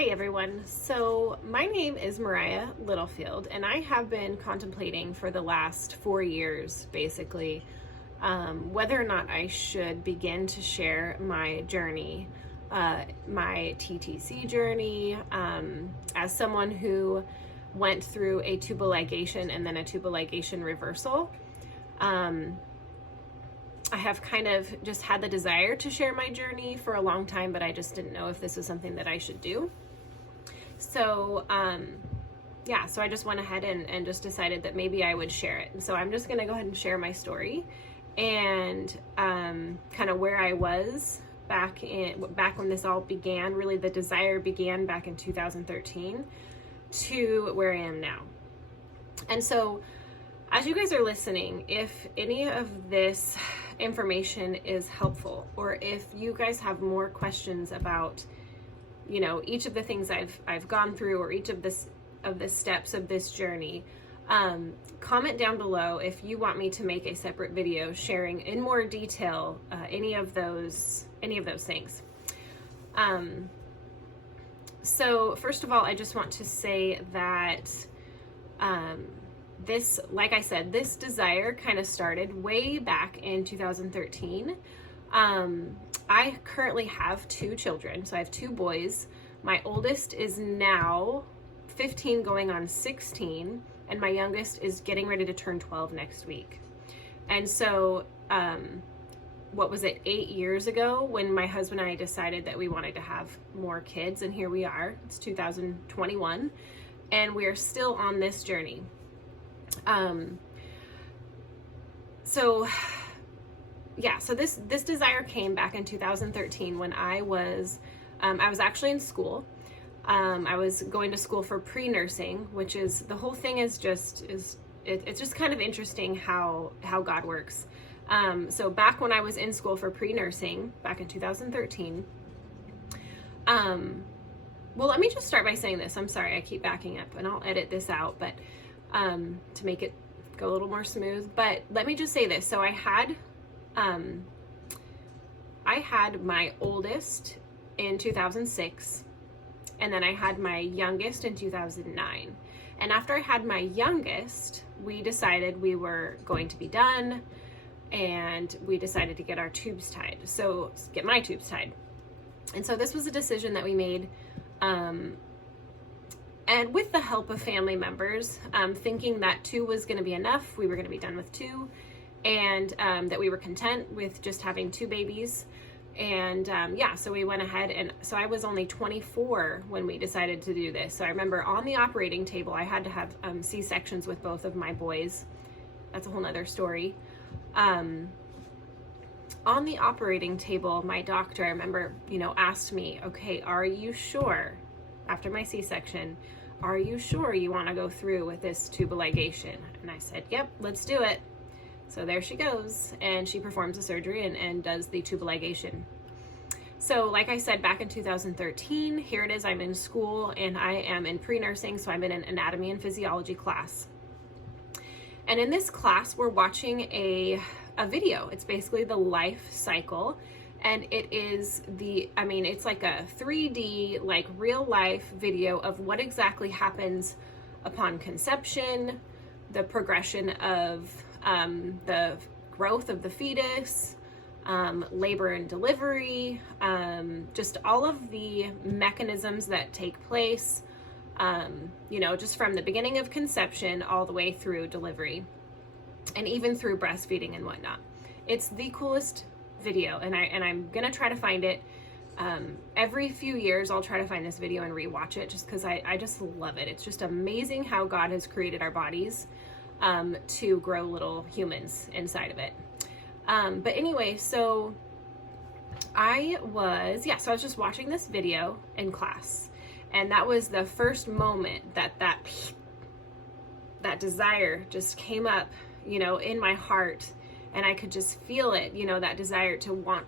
Hey everyone, so my name is Mariah Littlefield and I have been contemplating for the last 4 years basically whether or not I should begin to share my journey, my TTC journey, as someone who went through a tubal ligation and then a tubal ligation reversal. I have kind of just had the desire to share my journey for a long time, but I just didn't know if this was something that I should do. So, so I just went ahead and just decided that maybe I would share it. And so I'm just going to go ahead and share my story and kind of where I was back when this all began. Really, the desire began back in 2013 to where I am now. And so, as you guys are listening, if any of this information is helpful, or if you guys have more questions about, each of the things I've gone through, or each of the steps of this journey, comment down below if you want me to make a separate video sharing in more detail any of those things. So first of all, I just want to say that this, like I said, this desire kind of started way back in 2013. I currently have 2 children. So I have 2 boys. My oldest is now 15 going on 16, and my youngest is getting ready to turn 12 next week. And so, 8 years ago when my husband and I decided that we wanted to have more kids, and here we are, it's 2021, and we're still on this journey. So this desire came back in 2013 when I was actually in school. I was going to school for pre-nursing, which is, the whole thing is it's just kind of interesting how God works. So back when I was in school for pre-nursing back in 2013, well, let me just start by saying this. I'm sorry, I keep backing up, and I'll edit this out, but to make it go a little more smooth. But let me just say this. So I had my oldest in 2006, and then I had my youngest in 2009. And after I had my youngest, we decided we were going to be done, and we decided to get our tubes tied. So get my tubes tied. And so this was a decision that we made, and with the help of family members, thinking that 2 was going to be enough. We were going to be done with 2, and that we were content with just having 2 babies. And so we went ahead, and so I was only 24 when we decided to do this. So I remember on the operating table, I had to have C-sections with both of my boys. That's a whole nother story. On the operating table, my doctor, I remember, asked me, okay, are you sure, after my C-section, are you sure you want to go through with this tubal ligation? And I said, yep, let's do it. So there she goes, and she performs the surgery and does the tubal ligation. So like I said, back in 2013, here it is, I'm in school, and I am in pre-nursing, so I'm in an anatomy and physiology class. And in this class, we're watching a video. It's basically the life cycle, and it is it's like a 3D, like real life video of what exactly happens upon conception, the progression of the growth of the fetus, labor and delivery, just all of the mechanisms that take place, just from the beginning of conception all the way through delivery, and even through breastfeeding and whatnot. It's the coolest video, and I'm gonna try to find it. Every few years I'll try to find this video and rewatch it, just because I just love it. It's just amazing how God has created our bodies to grow little humans inside of it. But anyway, so I was just watching this video in class, and that was the first moment that desire just came up, in my heart, and I could just feel it, that desire to want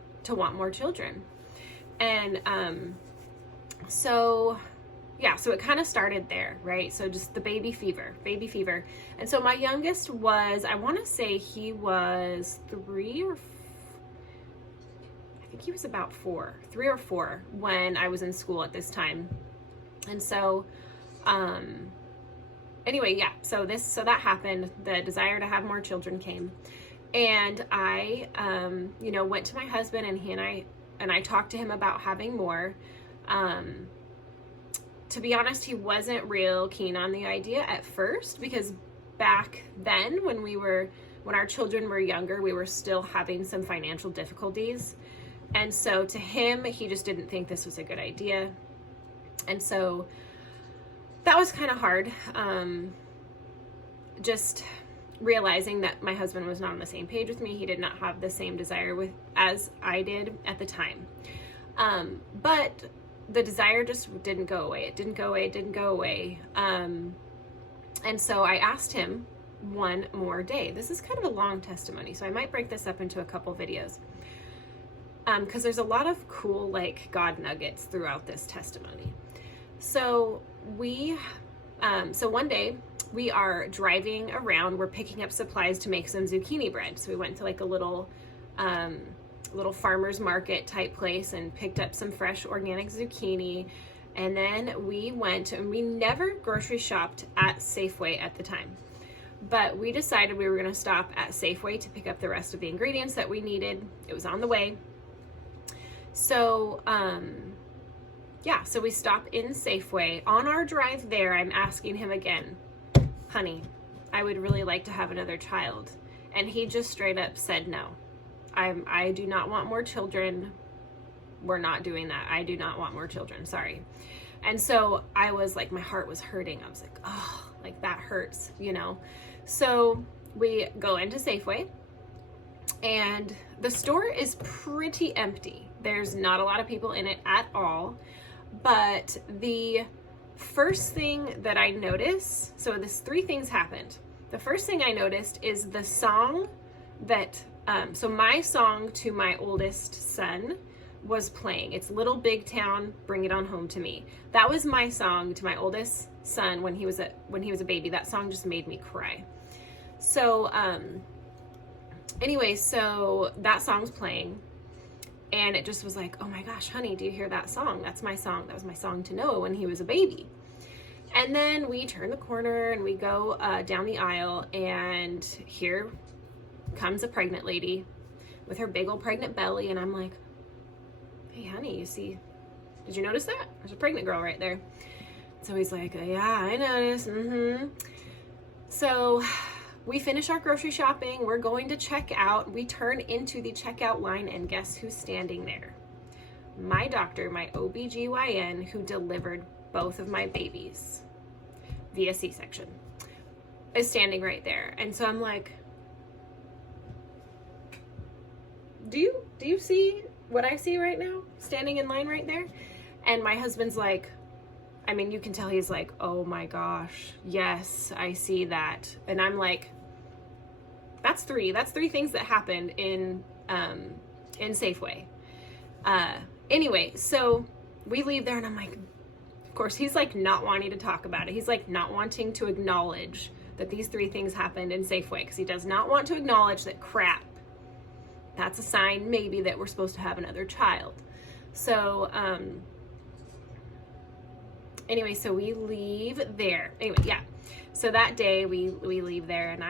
more children. And so it kind of started there, right? So just the baby fever. And so my youngest was, I want to say he was 3 or I think he was about 3 or 4 when I was in school at this time. And so, anyway, yeah, so that happened. The desire to have more children came. And I, went to my husband, and he and I talked to him about having more. To be honest, he wasn't real keen on the idea at first, because back then when our children were younger, we were still having some financial difficulties. And so to him, he just didn't think this was a good idea. And so that was kind of hard. Just realizing that my husband was not on the same page with me. He did not have the same desire as I did at the time. But the desire just didn't go away. It didn't go away. And so I asked him one more day. This is kind of a long testimony, so I might break this up into a couple videos. Because there's a lot of cool, like, God nuggets throughout this testimony. So one day we are driving around. We're picking up supplies to make some zucchini bread. So we went to like a little farmer's market type place and picked up some fresh organic zucchini. And then we went, and we never grocery shopped at Safeway at the time, but we decided we were going to stop at Safeway to pick up the rest of the ingredients that we needed. It was on the way. So, so we stop in Safeway. On our drive there, I'm asking him again, honey, I would really like to have another child. And he just straight up said, no, I do not want more children. We're not doing that. I do not want more children. Sorry. And so I was like, my heart was hurting. I was like, oh, like that hurts, So we go into Safeway, and the store is pretty empty. There's not a lot of people in it at all. But the first thing that I noticed, so three things happened. The first thing I noticed is the song that, so my song to my oldest son was playing. It's Little Big Town, Bring It On Home to Me. That was my song to my oldest son when he was a baby. That song just made me cry. So, so that song's playing, and it just was like, oh my gosh, honey, do you hear that song? That's my song. That was my song to Noah when he was a baby. And then we turn the corner and we go down the aisle, and here comes a pregnant lady with her big old pregnant belly. And I'm like, hey, honey, did you notice that? There's a pregnant girl right there. So he's like, yeah, I noticed. So we finish our grocery shopping. We're going to check out. We turn into the checkout line, and guess who's standing there? My doctor, my OBGYN, who delivered both of my babies via C-section, is standing right there. And so I'm like, do you see what I see right now? Standing in line right there? And my husband's like, I mean, you can tell he's like, oh my gosh, yes, I see that. And I'm like, that's three things that happened in Safeway. Anyway, so we leave there, and I'm like, of course, he's like not wanting to talk about it. He's like not wanting to acknowledge that these three things happened in Safeway, because he does not want to acknowledge that, crap, that's a sign maybe that we're supposed to have another child. So, anyway, so we leave there. Anyway, yeah. So that day we leave there, and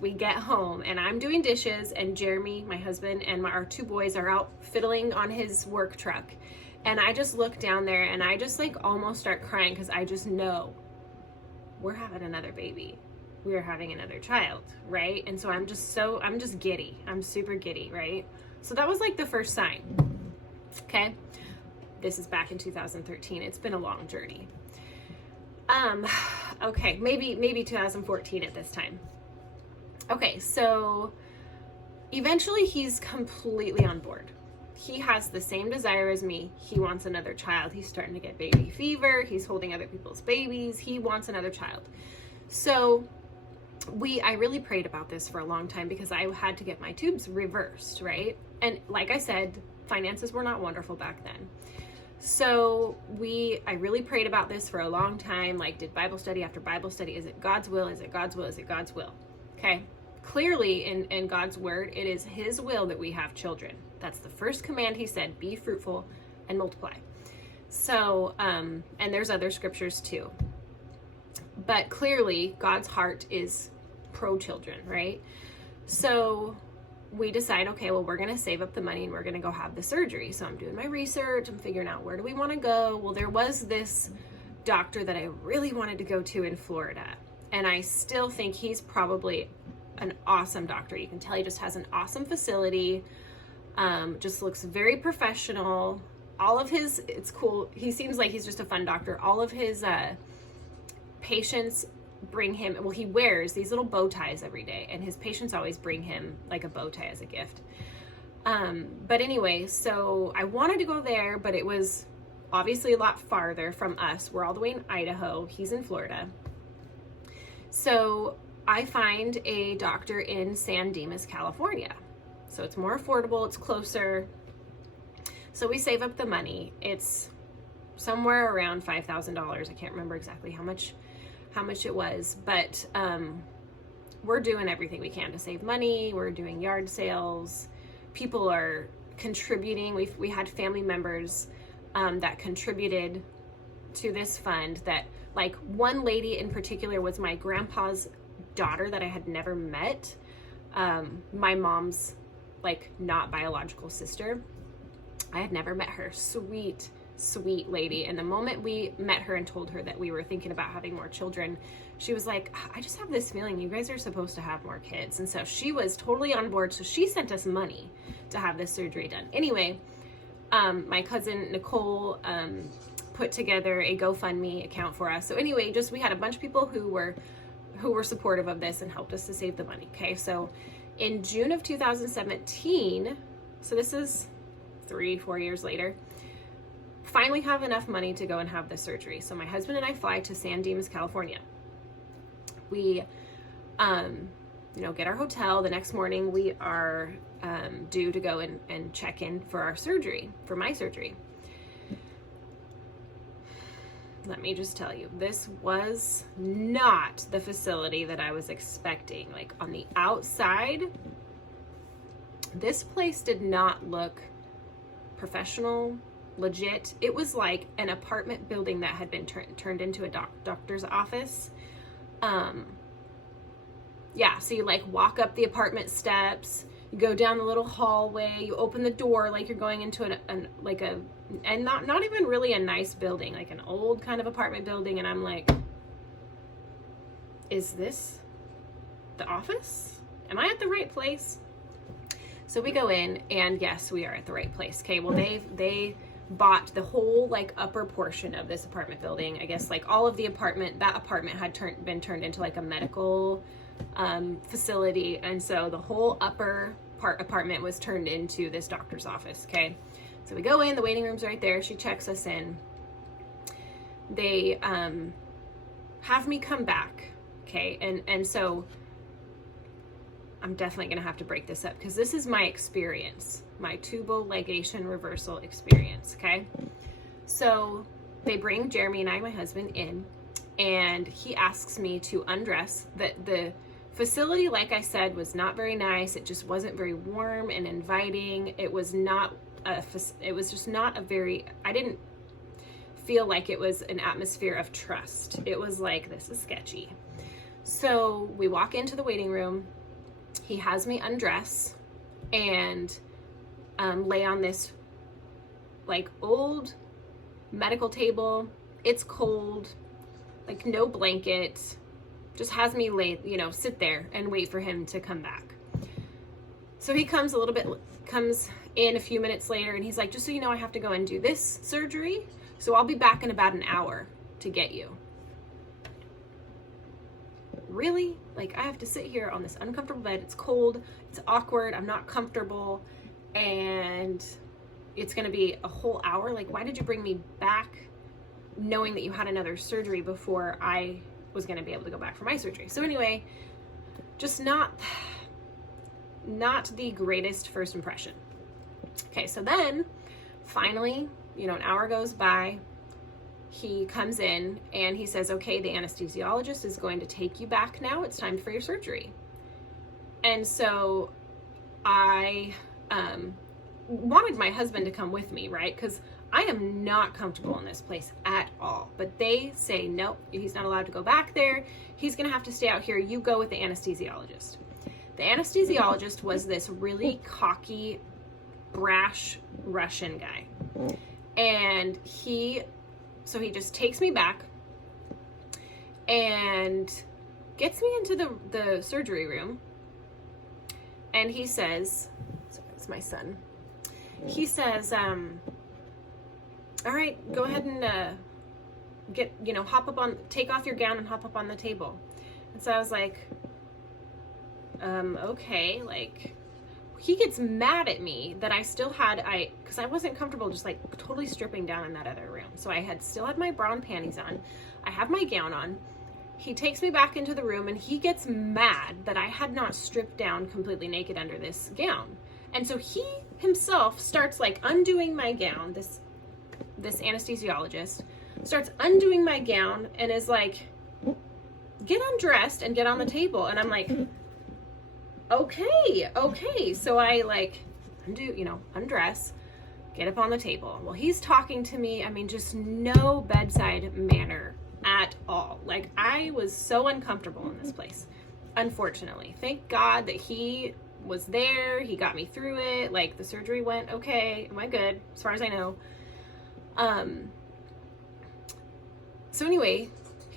we get home, and I'm doing dishes, and Jeremy, my husband, and our two boys are out fiddling on his work truck. And I just look down there, and I just like almost start crying, because I just know we're having another baby. We are having another child, right? And so I'm just giddy. I'm super giddy, right? So that was like the first sign. Okay. This is back in 2013. It's been a long journey. Okay, maybe 2014 at this time. Okay, so eventually he's completely on board. He has the same desire as me. He wants another child. He's starting to get baby fever. He's holding other people's babies. He wants another child. So I really prayed about this for a long time, because I had to get my tubes reversed, right? And like I said, finances were not wonderful back then. So I really prayed about this for a long time, like did Bible study after Bible study. Is it God's will? Is it God's will? Is it God's will? Okay. Clearly in God's word, it is his will that we have children. That's the first command he said, be fruitful and multiply. So, and there's other scriptures too. But clearly, God's heart is pro-children, right? So we decide, okay, well, we're going to save up the money and we're going to go have the surgery. So I'm doing my research. I'm figuring out, where do we want to go? Well, there was this doctor that I really wanted to go to in Florida. And I still think he's probably an awesome doctor. You can tell he just has an awesome facility. Just looks very professional. All of his, it's cool. He seems like he's just a fun doctor. All of his patients bring him, well, he wears these little bow ties every day, and his patients always bring him like a bow tie as a gift. But anyway, so I wanted to go there, but it was obviously a lot farther from us. We're all the way in Idaho. He's in Florida. So I find a doctor in San Dimas, California. So it's more affordable, it's closer. So we save up the money. It's somewhere around $5,000. I can't remember exactly how much it was, but we're doing everything we can to save money. We're doing yard sales. People are contributing. We had family members that contributed to this fund. That, like, one lady in particular was my grandpa's daughter that I had never met. My mom's, like, not biological sister. I had never met her. Sweet lady. And the moment we met her and told her that we were thinking about having more children, she was like, I just have this feeling you guys are supposed to have more kids. And so she was totally on board. So she sent us money to have this surgery done. Anyway, my cousin Nicole put together a GoFundMe account for us. So anyway, just we had a bunch of people who were supportive of this and helped us to save the money. Okay, so in June of 2017, so this is 3-4 years later, finally have enough money to go and have the surgery. So my husband and I fly to San Dimas, California. We, get our hotel. The next morning we are due to go and check in for our surgery, for my surgery. Let me just tell you, this was not the facility that I was expecting. Like, on the outside, this place did not look professional, legit. It was like an apartment building that had been turned into a doctor's office. So you like walk up the apartment steps, you go down the little hallway, you open the door like you're going into not even really a nice building, like an old kind of apartment building. And I'm like, is this the office? Am I at the right place? So we go in, and yes, we are at the right place. Okay, well, they bought the whole, like, upper portion of this apartment building. I guess, like, all of the that apartment had been turned into like a medical facility, and so the whole upper apartment was turned into this doctor's office. Okay, so we go in, the waiting room's right there. She checks us in. They have me come back. Okay, and so I'm definitely going to have to break this up because this is my experience, my Tubal Ligation reversal experience. Okay, so they bring Jeremy and I, my husband, in, and he asks me to undress. The facility, like I said, was not very nice. It just wasn't very warm and inviting. It was just not a very, I didn't feel like it was an atmosphere of trust. It was like, this is sketchy. So we walk into the waiting room. He has me undress and lay on this, like, old medical table. It's cold, like, no blanket. Just has me sit there and wait for him to come back. So he comes in a few minutes later, and he's like, just so you know, I have to go and do this surgery, so I'll be back in about an hour to get you. Really? Like, I have to sit here on this uncomfortable bed. It's cold, it's awkward, I'm not comfortable, and it's gonna be a whole hour? Like, why did you bring me back knowing that you had another surgery before I was gonna be able to go back for my surgery? So anyway, just not the greatest first impression. Okay, so then finally, an hour goes by. He comes in and he says, okay, the anesthesiologist is going to take you back now. It's time for your surgery. And so I wanted my husband to come with me, right? Because I am not comfortable in this place at all. But they say, nope, he's not allowed to go back there. He's going to have to stay out here. You go with the anesthesiologist. The anesthesiologist was this really cocky, brash Russian guy. And he just takes me back and gets me into the surgery room. And he says, sorry, it's my son. He says, all right, go ahead and take off your gown and hop up on the table. And so I was like, okay, like, he gets mad at me that I still had, because I wasn't comfortable just like totally stripping down in that other room. So I still had my bra and panties on. I have my gown on. He takes me back into the room and he gets mad that I had not stripped down completely naked under this gown. And so he himself starts like undoing my gown, this anesthesiologist starts undoing my gown and is like, get undressed and get on the table. And I'm like, okay. So I like undress, get up on the table. Well, he's talking to me. I mean, just no bedside manner at all. Like, I was so uncomfortable in this place, unfortunately. Thank God that he was there. He got me through it. Like, the surgery went okay. Am I good? As far as I know. So anyway,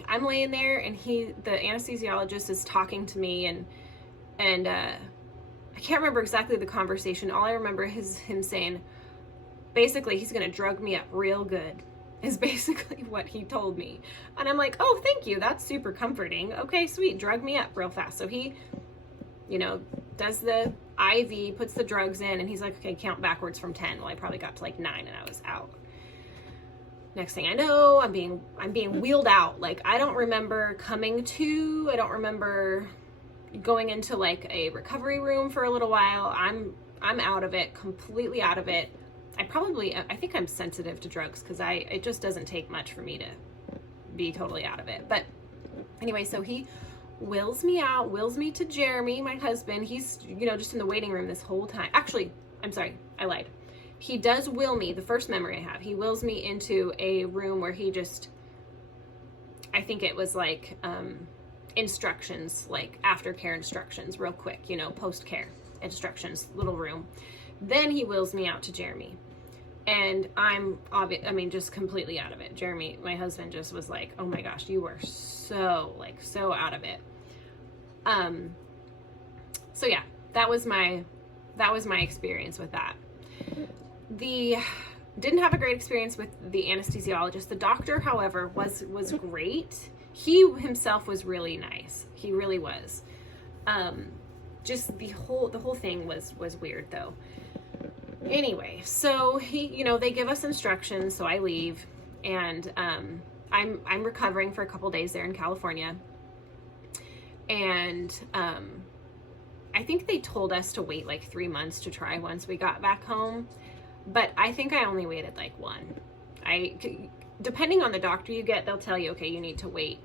I'm laying there and the anesthesiologist is talking to me and I can't remember exactly the conversation. All I remember is him saying, basically, he's going to drug me up real good, is basically what he told me. And I'm like, oh, thank you. That's super comforting. Okay, sweet. Drug me up real fast. So he, does the IV, puts the drugs in, and he's like, okay, count backwards from 10. Well, I probably got to like 9 and I was out. Next thing I know, I'm being wheeled out. Like, I don't remember coming to, I don't remember going into like a recovery room for a little while. I'm out of it, completely out of it. I think I'm sensitive to drugs because it just doesn't take much for me to be totally out of it. But anyway, so he wills me to Jeremy, my husband. He's, just in the waiting room this whole time. Actually, I'm sorry, I lied. He does will me, the first memory I have, he wills me into a room where he just, I think it was like instructions, like aftercare instructions, real quick, post-care instructions, little room. Then he wills me out to Jeremy. And I'm just completely out of it. Jeremy, my husband, just was like, oh my gosh, you were so out of it. So yeah, that was my experience with that. Didn't have a great experience with the anesthesiologist. The doctor, however, was great. He himself was really nice. He really was. Just the whole thing was weird though. Anyway, so they give us instructions, so I leave, and I'm recovering for a couple days there in California, and I think they told us to wait like 3 months to try once we got back home, but I think I only waited like 1. Depending on the doctor you get, they'll tell you, okay, you need to wait.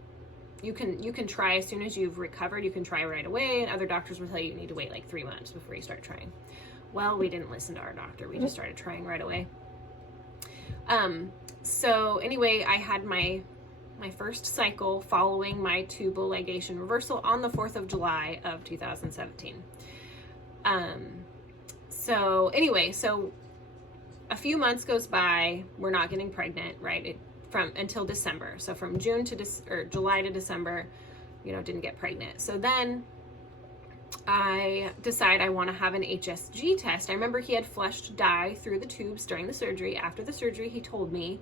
You can try as soon as you've recovered. You can try right away, and other doctors will tell you need to wait like 3 months before you start trying. Well, we didn't listen to our doctor. We just started trying right away. So anyway, I had my first cycle following my tubal ligation reversal on the 4th of July of 2017. So anyway, so a few months goes by, we're not getting pregnant, right? Until December. So from July to December, didn't get pregnant. So then I decide I want to have an HSG test. I remember he had flushed dye through the tubes during the surgery. After the surgery, he told me,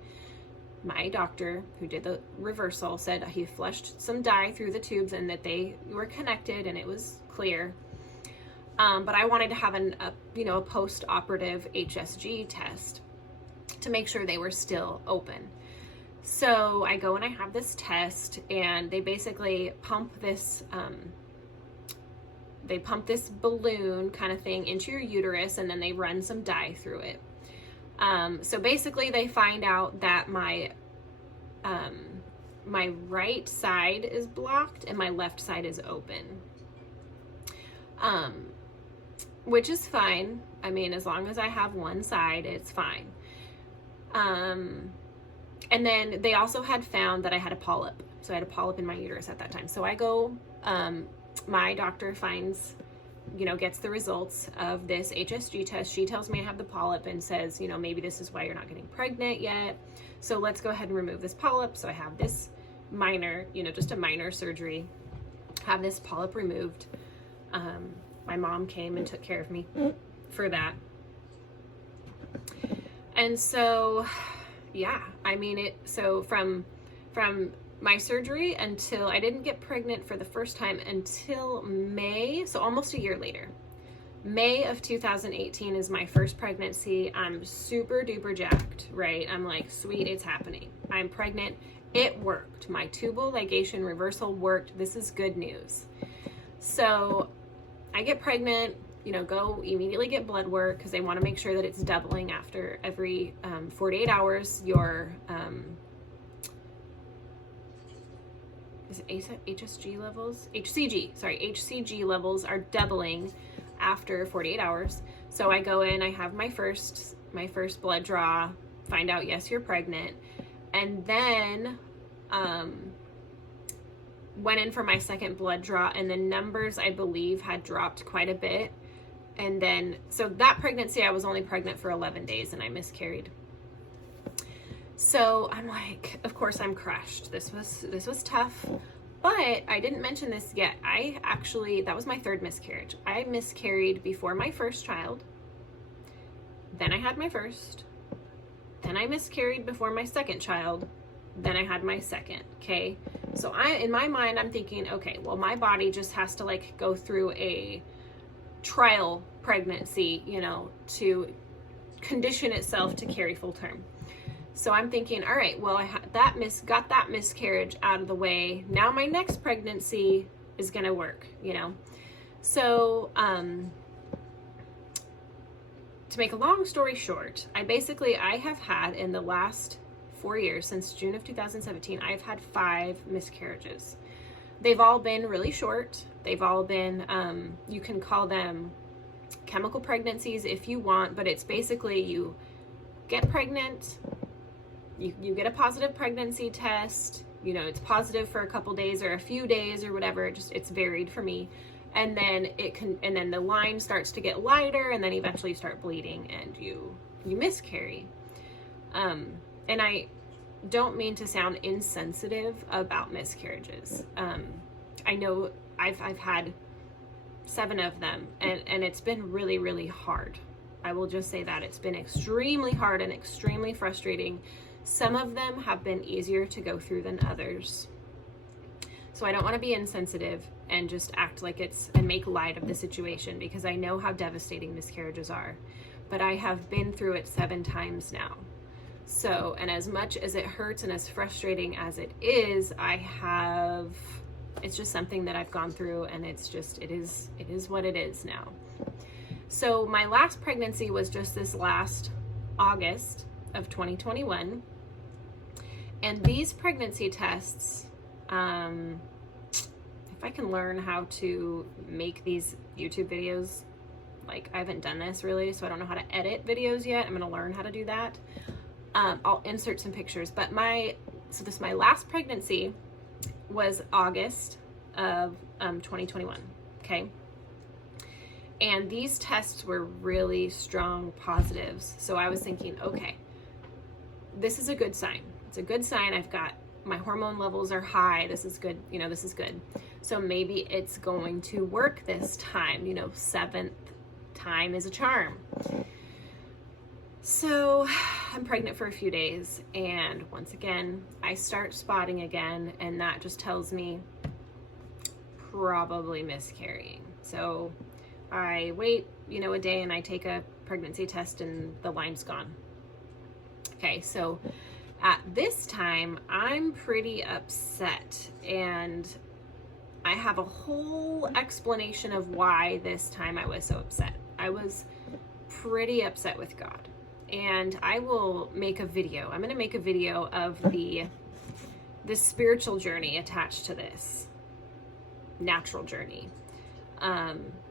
my doctor who did the reversal said he flushed some dye through the tubes and that they were connected and it was clear. But I wanted to have a post-operative HSG test to make sure they were still open. So I go and I have this test, and they basically pump this balloon kind of thing into your uterus, and then they run some dye through it. So basically they find out that my right side is blocked and my left side is open. Which is fine. I mean, as long as I have one side, it's fine. And then they also had found that I had a polyp. So I had a polyp in my uterus at that time. So I go, my doctor finds, gets the results of this HSG test. She tells me I have the polyp and says, maybe this is why you're not getting pregnant yet. So let's go ahead and remove this polyp. So I have this minor, just a minor surgery, have this polyp removed. My mom came and took care of me for that. And so, yeah, so from my surgery until I didn't get pregnant for the first time until May, so almost a year later. May of 2018 is my first pregnancy. I'm super duper jacked, right? I'm like, sweet, it's happening. I'm pregnant. It worked. My tubal ligation reversal worked. This is good news. So I get pregnant, go immediately get blood work because they want to make sure that it's doubling after every 48 hours. Your is it HSG levels? HCG levels are doubling after 48 hours. So I go in, I have my first blood draw, find out, yes, you're pregnant. And then went in for my second blood draw, and the numbers, I believe, had dropped quite a bit. And then, so that pregnancy, I was only pregnant for 11 days and I miscarried. So I'm like, of course I'm crushed. This was tough, but I didn't mention this yet. That was my third miscarriage. I miscarried before my first child. Then I had my first. Then I miscarried before my second child. Then I had my second. Okay. So in my mind, I'm thinking, okay, well, my body just has to go through a trial pregnancy, to condition itself to carry full term. So I'm thinking, all right, well, I got that miscarriage out of the way. Now my next pregnancy is going to work, So, to make a long story short, I have had in the last 4 years, since June of 2017, I've had 5 miscarriages. They've all been really short. They've all been, you can call them chemical pregnancies if you want, but it's basically you get pregnant, you get a positive pregnancy test, it's positive for a couple days or a few days or whatever, it's varied for me. And then then the line starts to get lighter, and then eventually you start bleeding and you miscarry. And I don't mean to sound insensitive about miscarriages. I know I've had 7 of them, and it's been really, really hard. I will just say that it's been extremely hard and extremely frustrating. Some of them have been easier to go through than others. So I don't want to be insensitive and just act like and make light of the situation, because I know how devastating miscarriages are. But I have been through it 7 times now. So, and as much as it hurts and as frustrating as it is, it's just something that I've gone through, and it is what it is now. So my last pregnancy was just this last August of 2021. And these pregnancy tests, if I can learn how to make these YouTube videos, I haven't done this really, so I don't know how to edit videos yet. I'm going to learn how to do that. I'll insert some pictures, but my last pregnancy was August of 2021. Okay. And these tests were really strong positives. So I was thinking, okay, this is a good sign. It's a good sign. My hormone levels are high. This is good. This is good. So maybe it's going to work this time. 7th time is a charm. So I'm pregnant for a few days, and once again, I start spotting again, and that just tells me probably miscarrying. So I wait, a day, and I take a pregnancy test, and the line's gone. Okay, so at this time, I'm pretty upset, and I have a whole explanation of why this time I was so upset. I was pretty upset with God, and I will make a video. I'm going to make a video of the spiritual journey attached to this natural journey,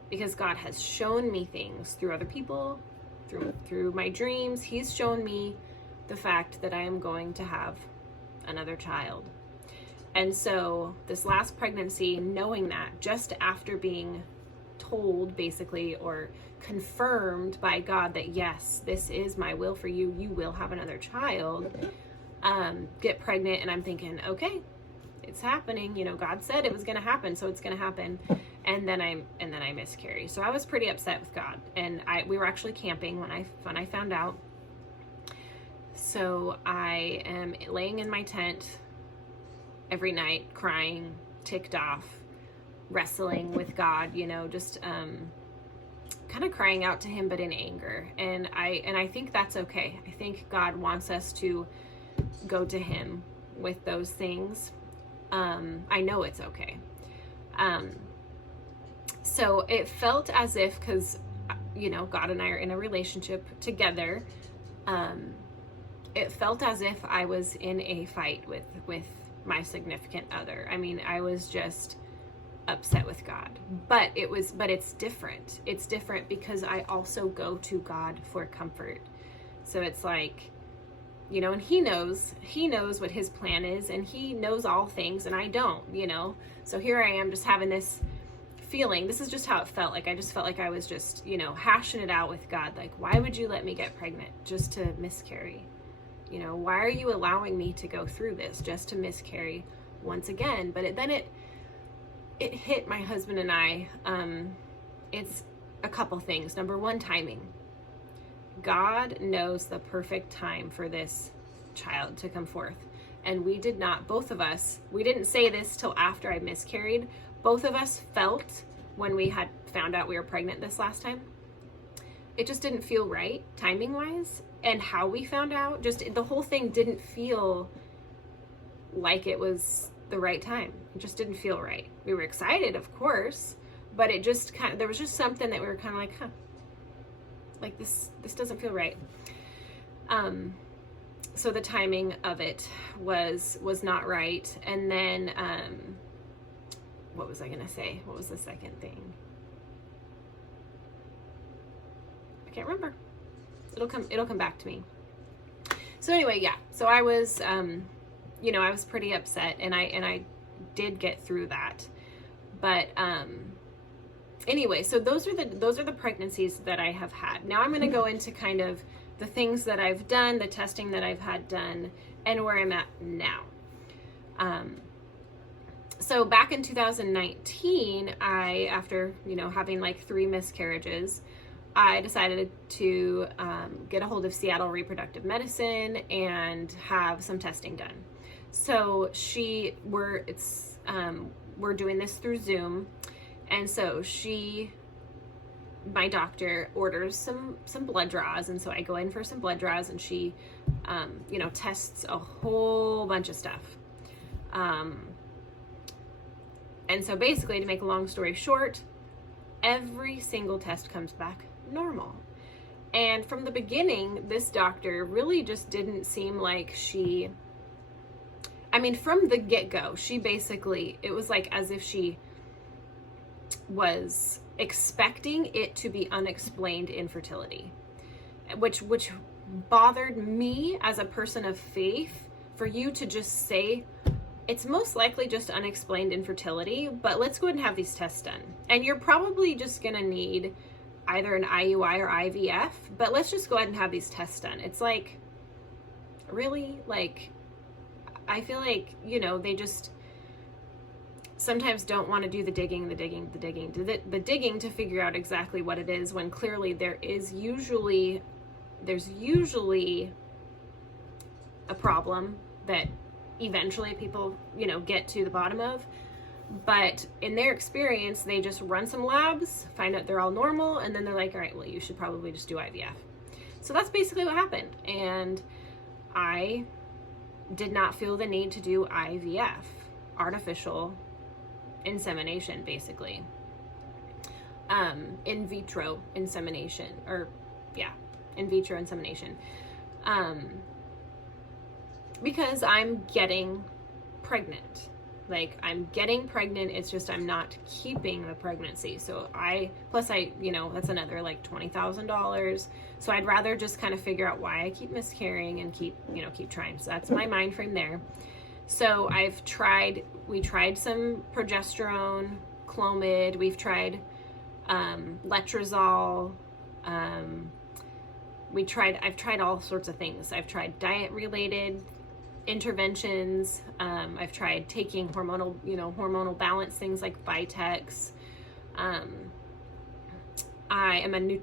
because God has shown me things through other people, through my dreams. He's shown me the fact that I am going to have another child. And so this last pregnancy, knowing that just after being told basically, or confirmed by God that yes, this is my will for you, you will have another child, get pregnant. And I'm thinking, okay, it's happening. You know, God said it was going to happen, so it's going to happen. And then I miscarry. So I was pretty upset with God. And we were actually camping when I found out. So I am laying in my tent every night, crying, ticked off, wrestling with God, you know, just kind of crying out to him, but in anger. And I think that's okay. I think God wants us to go to him with those things. I know it's okay. So it felt as if, because, you know, God and I are in a relationship together, it felt as if I was in a fight with my significant other. I mean, I was just upset with God, but it's different. It's different because I also go to God for comfort. So it's like, you know, and he knows what his plan is, and he knows all things, and I don't, you know. So here I am just having this feeling. This is just how it felt. Like, I just felt like I was just, you know, hashing it out with God. Like, why would you let me get pregnant just to miscarry? You know, why are you allowing me to go through this just to miscarry once again? But then it hit my husband and I. It's a couple things. Number one, timing. God knows the perfect time for this child to come forth. And we did not, both of us, we didn't say this till after I miscarried. Both of us felt when we had found out we were pregnant this last time, it just didn't feel right, timing wise. And how we found out, just the whole thing didn't feel like it was the right time. It just didn't feel right. We were excited, of course, but it just kind of, there was just something that we were kind of like, like this doesn't feel right. So the timing of it was not right. And then, what was I going to say? What was the second thing? I can't remember. It'll come back to me. So anyway, yeah. So I was, you know, I was pretty upset, and I did get through that. But anyway, so those are the pregnancies that I have had. Now I'm going to go into kind of the things that I've done, the testing that I've had done, and where I'm at now. So back in 2019, after, you know, having like 3 miscarriages, I decided to get a hold of Seattle Reproductive Medicine and have some testing done. So we're doing this through Zoom, and so my doctor orders some blood draws, and so I go in for some blood draws, and she, you know, tests a whole bunch of stuff. And so basically, to make a long story short, every single test comes back normal. And from the beginning, this doctor really just didn't seem like from the get-go, she basically, it was like as if she was expecting it to be unexplained infertility, which bothered me as a person of faith, for you to just say, it's most likely just unexplained infertility, but let's go ahead and have these tests done. And you're probably just going to need either an IUI or IVF, but let's just go ahead and have these tests done. It's like, really? Like, I feel like, you know, they just sometimes don't want to do the digging to figure out exactly what it is, when clearly there's usually a problem that eventually people, you know, get to the bottom of. But in their experience, they just run some labs, find out they're all normal, and then they're like, all right, well, you should probably just do IVF. So that's basically what happened. And I did not feel the need to do IVF, artificial insemination, basically. In vitro insemination, in vitro insemination. Because I'm getting pregnant. Like, I'm getting pregnant, it's just I'm not keeping the pregnancy. So plus that's another like $20,000. So I'd rather just kind of figure out why I keep miscarrying and keep trying. So that's my mind frame there. So we tried some progesterone, Clomid, we've tried letrozole, I've tried all sorts of things. I've tried diet related interventions. I've tried taking hormonal balance things like Vitex. I am a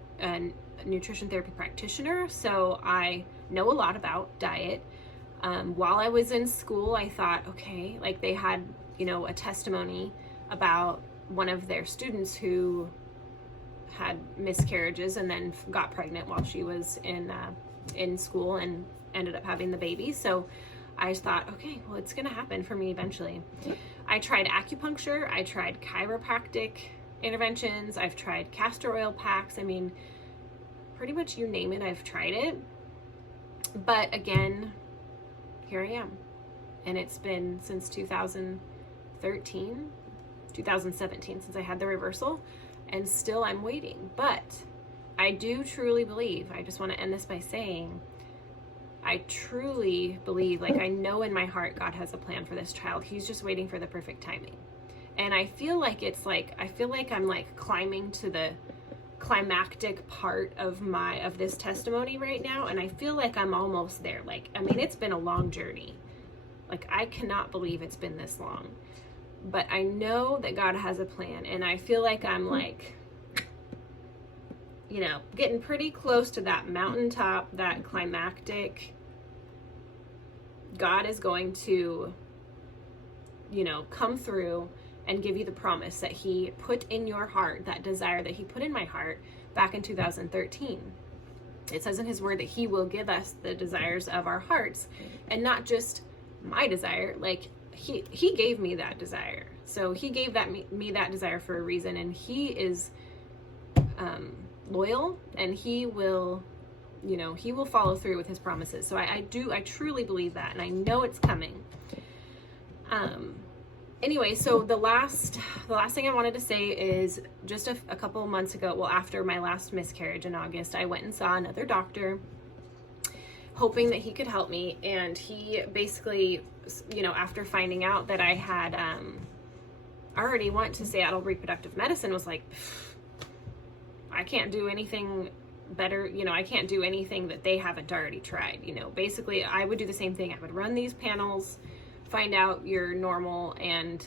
nutrition therapy practitioner, so I know a lot about diet. While I was in school, I thought, okay, like they had, a testimony about one of their students who had miscarriages and then got pregnant while she was in school and ended up having the baby. So I thought, okay, well, it's going to happen for me eventually. I tried acupuncture. I tried chiropractic interventions. I've tried castor oil packs. I mean, pretty much you name it, I've tried it. But again, here I am. And it's been since 2017, since I had the reversal, and still I'm waiting. But I do truly believe, I just want to end this by saying, I truly believe, like I know in my heart God has a plan for this child. He's just waiting for the perfect timing. And I feel like I'm like climbing to the climactic part of this testimony right now, and I feel like I'm almost there. Like, I mean, it's been a long journey. Like, I cannot believe it's been this long. But I know that God has a plan, and I feel like I'm like, getting pretty close to that mountaintop, that climactic. God is going to, come through and give you the promise that he put in your heart, that desire that he put in my heart back in 2013. It says in his word that he will give us the desires of our hearts, and not just my desire. Like, he gave me that desire. So he gave me that desire for a reason, and he is loyal, and he will follow through with his promises. So I truly believe that, and I know it's coming. Anyway, so the last thing I wanted to say is just a couple of months ago, well, after my last miscarriage in August, I went and saw another doctor, hoping that he could help me. And he basically, after finding out that I had already went to Seattle Reproductive Medicine, was like, I can't do anything better. I can't do anything that they haven't already tried. Basically I would do the same thing. I would run these panels, find out you're normal, and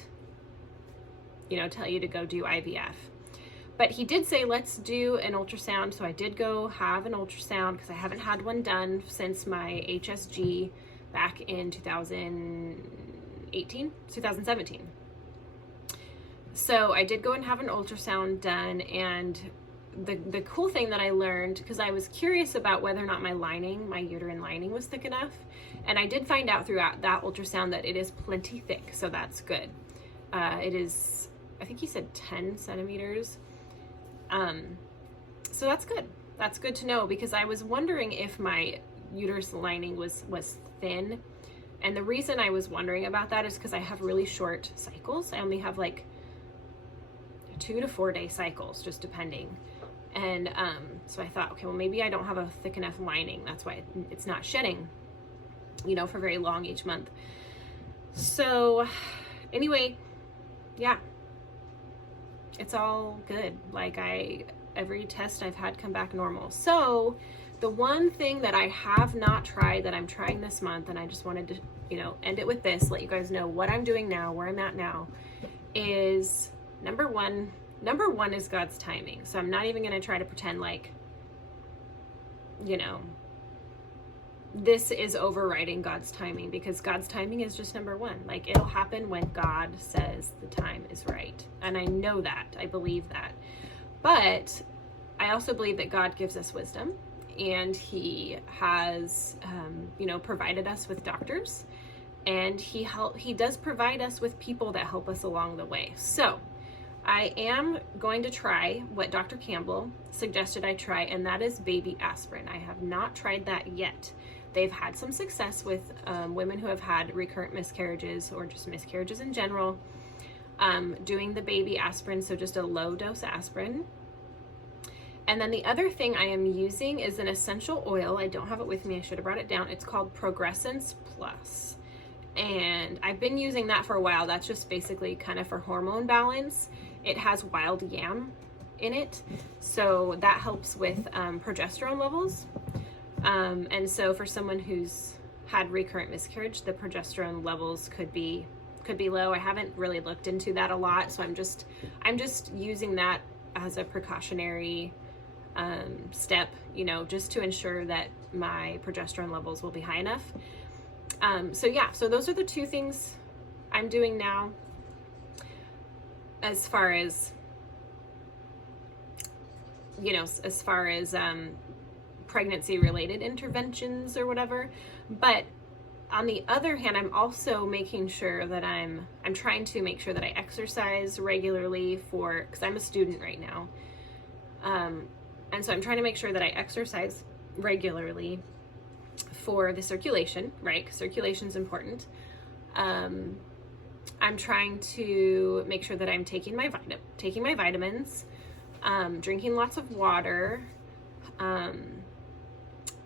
tell you to go do IVF. But he did say, let's do an ultrasound. So I did go have an ultrasound, because I haven't had one done since my HSG back in 2017. So I did go and have an ultrasound done, and the cool thing that I learned, because I was curious about whether or not my uterine lining was thick enough, and I did find out throughout that ultrasound that it is plenty thick, so that's good. It is, I think he said 10 centimeters. So that's good. That's good to know, because I was wondering if my uterus lining was thin. And the reason I was wondering about that is because I have really short cycles. I only have like 2 to 4 day cycles, just depending. And so I thought, okay, well, maybe I don't have a thick enough lining. That's why it's not shedding, for very long each month. So anyway, yeah, it's all good. Like, every test I've had come back normal. So the one thing that I have not tried that I'm trying this month, and I just wanted to, end it with this, let you guys know what I'm doing now, where I'm at now, is number one is God's timing. So I'm not even going to try to pretend like, this is overriding God's timing, because God's timing is just number one. Like, it'll happen when God says the time is right. And I know that. I believe that. But I also believe that God gives us wisdom, and he has, provided us with doctors, and he does provide us with people that help us along the way. So I am going to try what Dr. Campbell suggested I try, and that is baby aspirin. I have not tried that yet, they've had some success with women who have had recurrent miscarriages or just miscarriages in general, doing the baby aspirin, so just a low dose aspirin. And then the other thing I am using is an essential oil. I don't have it with me. I should have brought it down. It's called Progressence Plus. And I've been using that for a while. That's just basically kind of for hormone balance. It has wild yam in it, so that helps with progesterone levels. And so for someone who's had recurrent miscarriage, the progesterone levels could be low. I haven't really looked into that a lot, so I'm just using that as a precautionary step, you know, just to ensure that my progesterone levels will be high enough. So those are the two things I'm doing now as far as, you know, as far as pregnancy related interventions or whatever. But on the other hand, I'm also making sure that I'm trying to make sure that I exercise regularly because I'm a student right now. And so I'm trying to make sure that I exercise regularly for the circulation, right? Because circulation is important. I'm trying to make sure that I'm taking my vitamins, drinking lots of water.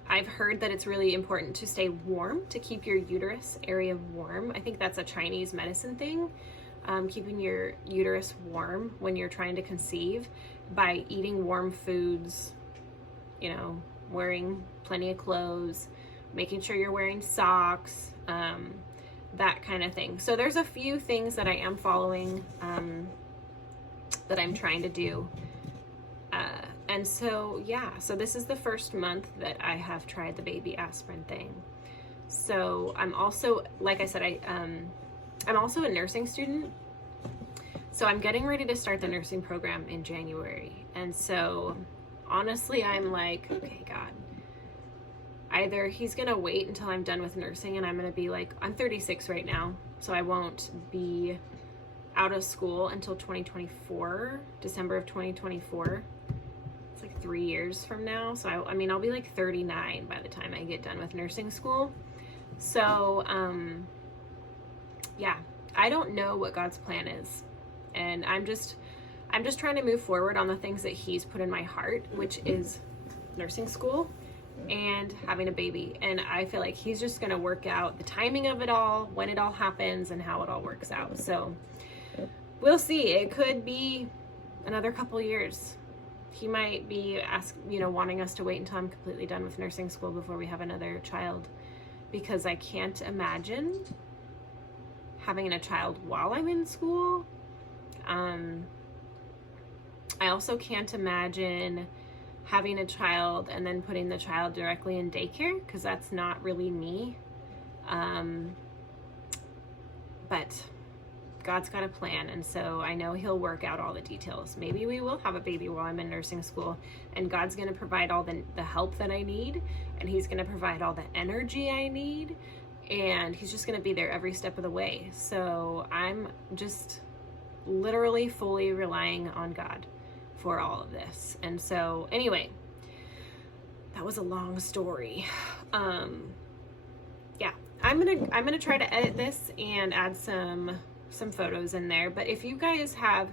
I've heard that it's really important to stay warm, to keep your uterus area warm. I think that's a Chinese medicine thing, keeping your uterus warm when you're trying to conceive by eating warm foods, you know, wearing plenty of clothes, making sure you're wearing socks, that kind of thing. So there's a few things that I am following, that I'm trying to do. And so, yeah, so this is the first month that I have tried the baby aspirin thing. So I'm also, like I said, I'm also a nursing student. So I'm getting ready to start the nursing program in January. And so honestly, I'm like, okay, God, either he's going to wait until I'm done with nursing and I'm going to be like, I'm 36 right now, so I won't be out of school until 2024, December of 2024. It's like 3 years from now. So I mean, I'll be like 39 by the time I get done with nursing school. So, yeah, I don't know what God's plan is. And I'm just trying to move forward on the things that he's put in my heart, which is nursing school and having a baby. And I feel like he's just going to work out the timing of it all, when it all happens, and how it all works out. So we'll see. It could be another couple years. He might be wanting us to wait until I'm completely done with nursing school before we have another child, because I can't imagine having a child while I'm in school. I also can't imagine having a child and then putting the child directly in daycare, because that's not really me. But God's got a plan, and so I know he'll work out all the details. Maybe we will have a baby while I'm in nursing school, and God's going to provide all the help that I need, and he's going to provide all the energy I need, and he's just going to be there every step of the way. So I'm just literally fully relying on God for all of this. And so anyway, that was a long story. Yeah, I'm gonna try to edit this and add some photos in there. But if you guys have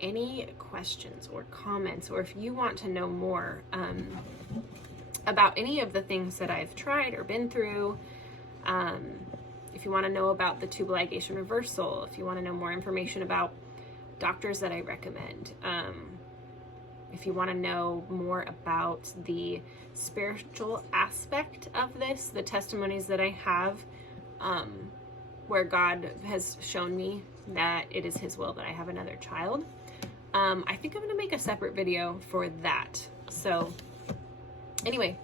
any questions or comments, or if you want to know more about any of the things that I've tried or been through, if you want to know about the Tubal Ligation reversal, if you want to know more information about doctors that I recommend, if you want to know more about the spiritual aspect of this, the testimonies that I have, where God has shown me that it is his will that I have another child, I think I'm going to make a separate video for that. So anyway,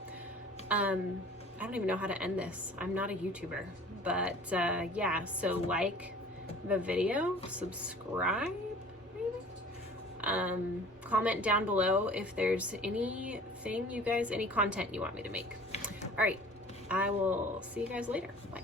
I don't even know how to end this. I'm not a YouTuber, but yeah, so like the video, subscribe, maybe. Comment down below if there's anything any content you want me to make. All right, I will see you guys later. Bye.